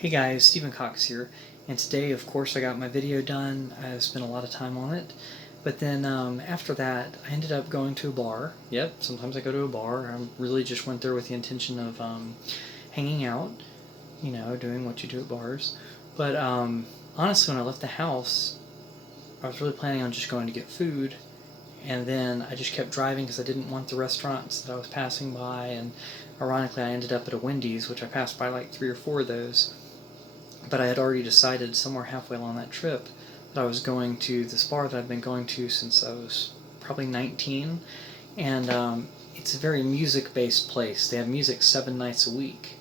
Hey guys, Stephen Cox here, and today of course I got my video done. I spent a lot of time on it, but then after that I ended up going to a bar. Yep, sometimes I go to a bar. I really just went there with the intention of hanging out, doing what you do at bars. But honestly, when I left the house, I was really planning on just going to get food, and then I just kept driving because I didn't want the restaurants that I was passing by, and ironically I ended up at a Wendy's, which I passed by like 3 or 4 of those. But I had already decided somewhere halfway along that trip that I was going to this bar that I've been going to since I was probably 19, and it's a very music-based place. They have music 7 nights a week,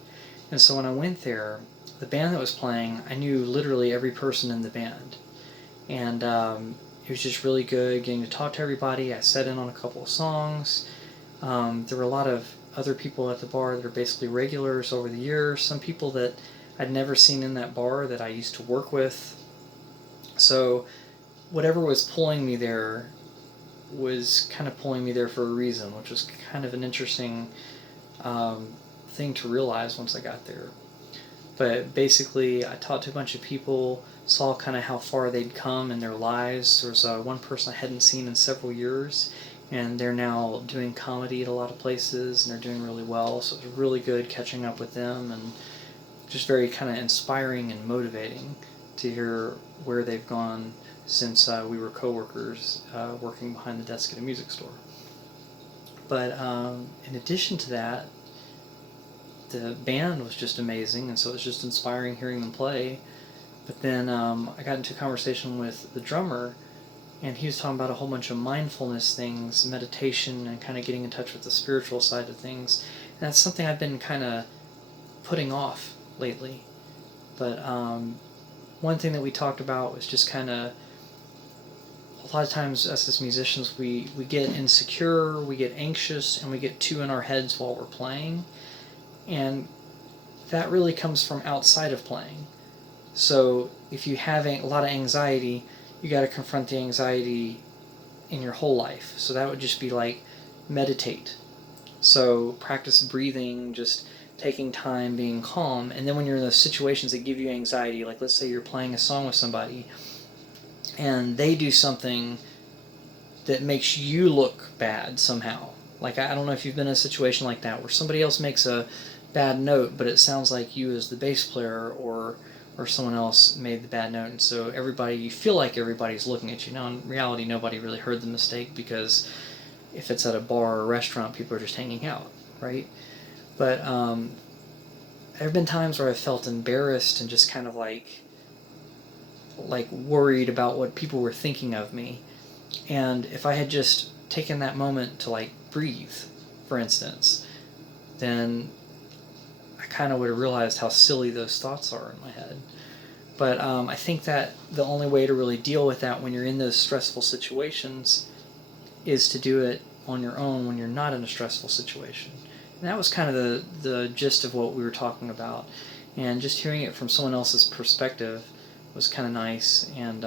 and so when I went there, the band that was playing, I knew literally every person in the band, and it was just really good getting to talk to everybody. I sat in on a couple of songs. There were a lot of other people at the bar that are basically regulars over the years, some people that I'd never seen in that bar that I used to work with. So whatever was pulling me there was kind of pulling me there for a reason, which was kind of an interesting thing to realize once I got there. But basically, I talked to a bunch of people, saw kind of how far they'd come in their lives. There was one person I hadn't seen in several years, and they're now doing comedy at a lot of places, and they're doing really well. So it was really good catching up with them, and just very kind of inspiring and motivating to hear where they've gone since we were coworkers working behind the desk at a music store. But in addition to that, the band was just amazing, and so it was just inspiring hearing them play. But then I got into a conversation with the drummer, and he was talking about a whole bunch of mindfulness things, meditation, and kind of getting in touch with the spiritual side of things. And that's something I've been kind of putting off lately. But one thing that we talked about was just kind of, a lot of times us as musicians, we get insecure, we get anxious, and we get too in our heads while we're playing. And that really comes from outside of playing. So if you have a lot of anxiety, you got to confront the anxiety in your whole life. So that would just be like meditate. So practice breathing, just taking time, being calm, and then when you're in those situations that give you anxiety, like let's say you're playing a song with somebody and they do something that makes you look bad somehow. Like I don't know if you've been in a situation like that where somebody else makes a bad note, but it sounds like you as the bass player or someone else made the bad note, and so everybody, you feel like everybody's looking at you. Now in reality nobody really heard the mistake, because if it's at a bar or a restaurant, people are just hanging out, right? But there have been times where I've felt embarrassed and just kind of like worried about what people were thinking of me. And if I had just taken that moment to like breathe, for instance, then I kind of would have realized how silly those thoughts are in my head. But I think that the only way to really deal with that when you're in those stressful situations is to do it on your own when you're not in a stressful situation. And that was kind of the gist of what we were talking about. And just hearing it from someone else's perspective was kind of nice. And,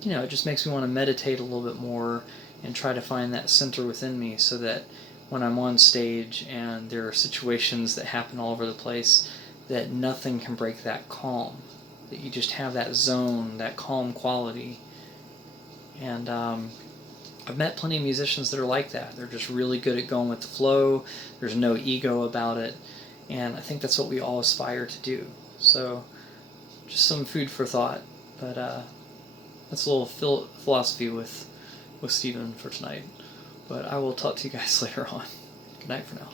it just makes me want to meditate a little bit more and try to find that center within me, so that when I'm on stage and there are situations that happen all over the place, that nothing can break that calm. That you just have that zone, that calm quality. And I've met plenty of musicians that are like that. They're just really good at going with the flow. There's no ego about it. And I think that's what we all aspire to do. So just some food for thought. But that's a little philosophy with Stephen for tonight. But I will talk to you guys later on. Good night for now.